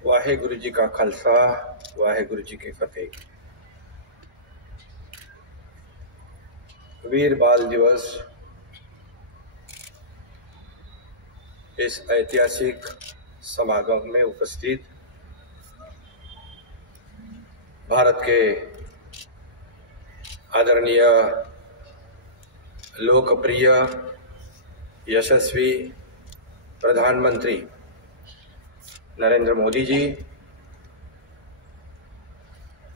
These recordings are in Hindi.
वाहेगुरु जी का खालसा, वाहेगुरु जी की फतेह। वीर बाल दिवस इस ऐतिहासिक समागम में उपस्थित भारत के आदरणीय, लोकप्रिय, यशस्वी प्रधानमंत्री नरेंद्र मोदी जी,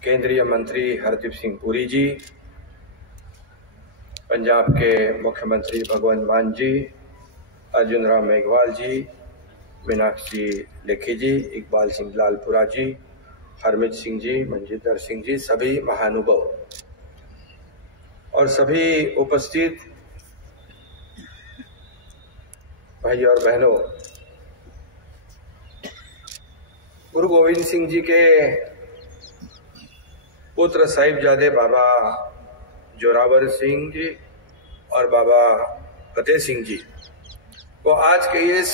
केंद्रीय मंत्री हरदीप सिंह पुरी जी, पंजाब के मुख्यमंत्री भगवंत मान जी, अर्जुन राम मेघवाल जी, मीनाक्षी लेखी जी, इकबाल सिंह लालपुरा जी, हरमीत सिंह जी, मनजिंदर सिंह जी, सभी महानुभाव और सभी उपस्थित भाई और बहनों, गुरु गोविंद सिंह जी के पुत्र साहिबजादे बाबा जोरावर सिंह जी और बाबा फतेह सिंह जी को आज के इस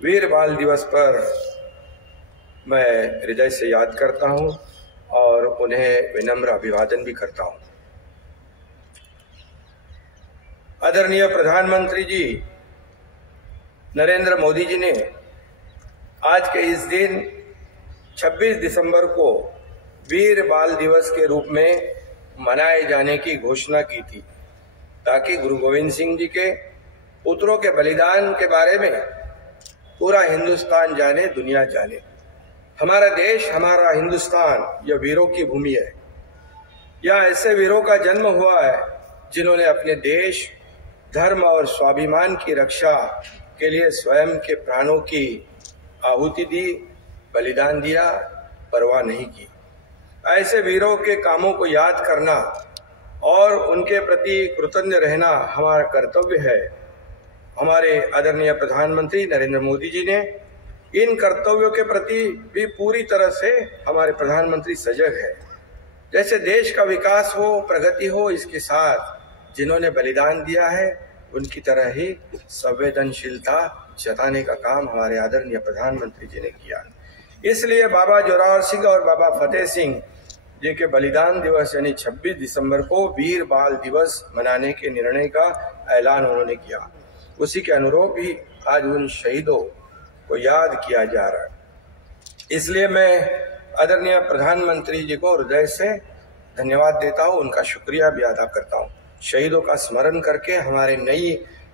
वीर बाल दिवस पर मैं हृदय से याद करता हूं और उन्हें विनम्र अभिवादन भी करता हूं। आदरणीय प्रधानमंत्री जी नरेंद्र मोदी जी ने आज के इस दिन 26 दिसंबर को वीर बाल दिवस के रूप में मनाए जाने की घोषणा की थी, ताकि गुरु गोविंद सिंह जी के पुत्रों के बलिदान के बारे में पूरा हिंदुस्तान जाने, दुनिया जाने। हमारा देश, हमारा हिंदुस्तान यह वीरों की भूमि है। यह ऐसे वीरों का जन्म हुआ है जिन्होंने अपने देश, धर्म और स्वाभिमान की रक्षा के लिए स्वयं के प्राणों की आहुति दी, बलिदान दिया, परवाह नहीं की। ऐसे वीरों के कामों को याद करना और उनके प्रति कृतज्ञ रहना हमारा कर्तव्य है। हमारे आदरणीय प्रधानमंत्री नरेंद्र मोदी जी ने इन कर्तव्यों के प्रति भी पूरी तरह से हमारे प्रधानमंत्री सजग है। जैसे देश का विकास हो, प्रगति हो, इसके साथ जिन्होंने बलिदान दिया है उनकी तरह ही संवेदनशीलता जताने का काम हमारे आदरणीय प्रधानमंत्री जी ने किया। इसलिए बाबा जोरावर सिंह और बाबा फतेह सिंह जी के बलिदान दिवस यानी 26 दिसंबर को वीर बाल दिवस मनाने के निर्णय का ऐलान उन्होंने किया। उसी के अनुरूप ही आज उन शहीदों को याद किया जा रहा है। इसलिए मैं आदरणीय प्रधानमंत्री जी को हृदय से धन्यवाद देता हूँ, उनका शुक्रिया भी अदा करता हूँ। शहीदों का स्मरण करके हमारे नई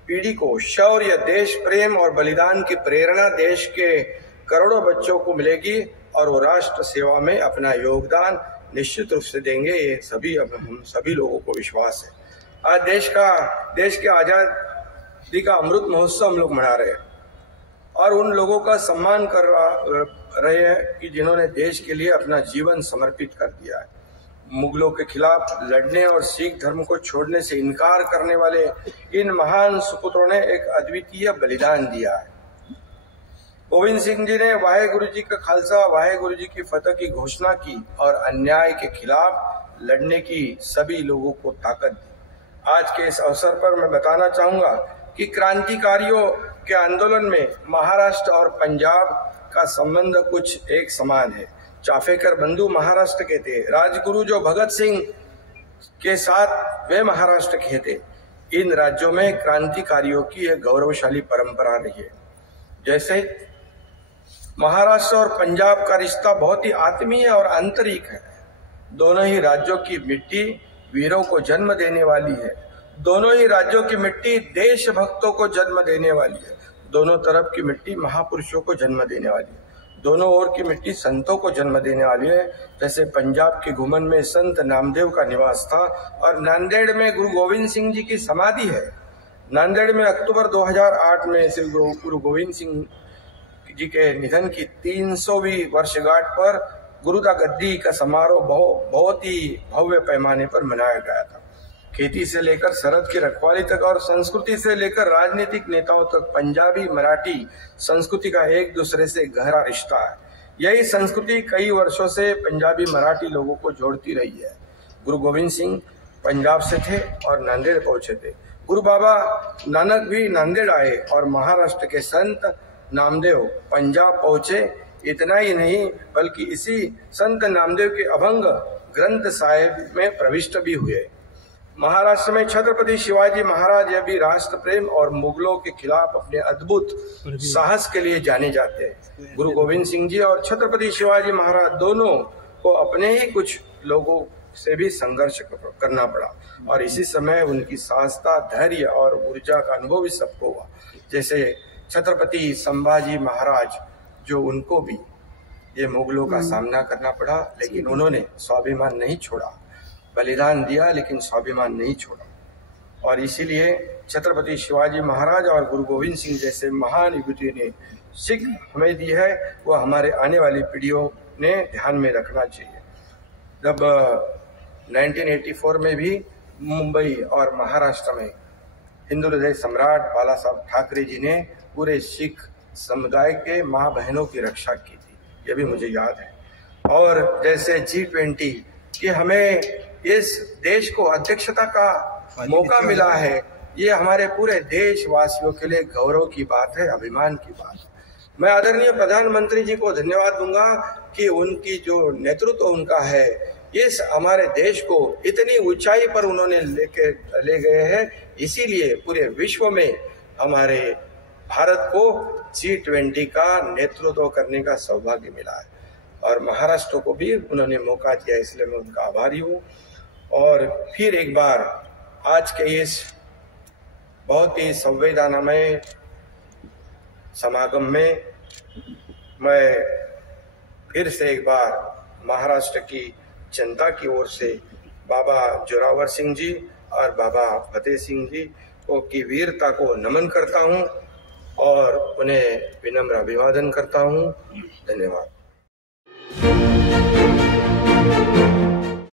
पीढ़ी को शौर्य, देश प्रेम और बलिदान की प्रेरणा देश के करोड़ों बच्चों को मिलेगी और वो राष्ट्र सेवा में अपना योगदान निश्चित रूप से देंगे। ये हम सभी लोगों को विश्वास है। आज देश के आजादी का अमृत महोत्सव हम लोग मना रहे हैं और उन लोगों का सम्मान कर रहे हैं कि जिन्होंने देश के लिए अपना जीवन समर्पित कर दिया है। मुगलों के खिलाफ लड़ने और सिख धर्म को छोड़ने से इनकार करने वाले इन महान सुपुत्रों ने एक अद्वितीय बलिदान दिया है। गोविंद सिंह जी ने वाहेगुरु जी का खालसा, वाहेगुरु जी की फतह की घोषणा की और अन्याय के खिलाफ लड़ने की सभी लोगों को ताकत दी। आज के इस अवसर पर मैं बताना चाहूंगा कि क्रांतिकारियों के आंदोलन में महाराष्ट्र और पंजाब का संबंध कुछ एक समान है। चाफेकर बंधु महाराष्ट्र के थे, राजगुरु जो भगत सिंह के साथ वे महाराष्ट्र के थे। इन राज्यों में क्रांतिकारियों की एक गौरवशाली परंपरा रही है। जैसे महाराष्ट्र और पंजाब का रिश्ता बहुत ही आत्मीय और आंतरिक है। दोनों ही राज्यों की मिट्टी वीरों को जन्म देने वाली है। दोनों ही राज्यों की मिट्टी देशभक्तों को जन्म देने वाली है। दोनों तरफ की मिट्टी महापुरुषों को जन्म देने वाली है। दोनों ओर की मिट्टी संतों को जन्म देने वाली है। जैसे पंजाब के घुमन में संत नामदेव का निवास था और नांदेड़ में गुरु गोविंद सिंह जी की समाधि है। नांदेड़ में अक्टूबर 2008 में श्री गुरु गोविंद सिंह जी के निधन की 300वीं वर्षगांठ पर गुरुदा गद्दी का समारोह बहुत ही भव्य पैमाने पर मनाया गया था। खेती से लेकर सरहद की रखवाली तक और संस्कृति से लेकर राजनीतिक नेताओं तक पंजाबी मराठी संस्कृति का एक दूसरे से गहरा रिश्ता है। यही संस्कृति कई वर्षों से पंजाबी मराठी लोगों को जोड़ती रही है। गुरु गोविंद सिंह पंजाब से थे और नांदेड़ पहुंचे थे। गुरु बाबा नानक भी नांदेड़ आए और महाराष्ट्र के संत नामदेव पंजाब पहुंचे। इतना ही नहीं बल्कि इसी संत नामदेव के अभंग ग्रंथ साहिब में प्रविष्ट भी हुए। महाराष्ट्र में छत्रपति शिवाजी महाराज यह भी राष्ट्र प्रेम और मुगलों के खिलाफ अपने अद्भुत साहस के लिए जाने जाते हैं। गुरु गोविंद सिंह जी और छत्रपति शिवाजी महाराज दोनों को अपने ही कुछ लोगों से भी संघर्ष करना पड़ा और इसी समय उनकी साहसता, धैर्य और ऊर्जा का अनुभव भी सबको हुआ। जैसे छत्रपति संभाजी महाराज, जो उनको भी ये मुगलों का सामना करना पड़ा, लेकिन उन्होंने स्वाभिमान नहीं छोड़ा, बलिदान दिया लेकिन स्वाभिमान नहीं छोड़ा। और इसीलिए छत्रपति शिवाजी महाराज और गुरु गोविंद सिंह जैसे महान विभूतियों ने सीख हमें दी है, वो हमारे आने वाली पीढ़ियों ने ध्यान में रखना चाहिए। जब 1984 में भी मुंबई और महाराष्ट्र में हिंदू हृदय सम्राट बाला साहब ठाकरे जी ने पूरे सिख समुदाय के माँ बहनों की रक्षा की थी, ये भी मुझे याद है। और जैसे G20 कि हमें इस देश को अध्यक्षता का मौका मिला है, ये हमारे पूरे देशवासियों के लिए गौरव की बात है, अभिमान की बात है। मैं आदरणीय प्रधानमंत्री जी को धन्यवाद दूंगा कि उनकी जो नेतृत्व उनका है, इस हमारे देश को इतनी ऊंचाई पर उन्होंने ले गए हैं। इसीलिए पूरे विश्व में हमारे भारत को G20 का नेतृत्व करने का सौभाग्य मिला है और महाराष्ट्र को भी उन्होंने मौका दिया, इसलिए मैं उनका आभारी हूँ। और फिर एक बार आज के इस बहुत ही संवेदनामय समागम में मैं फिर से एक बार महाराष्ट्र की जनता की ओर से बाबा जोरावर सिंह जी और बाबा फतेह सिंह जी को की वीरता को नमन करता हूं और उन्हें विनम्र अभिवादन करता हूं। धन्यवाद।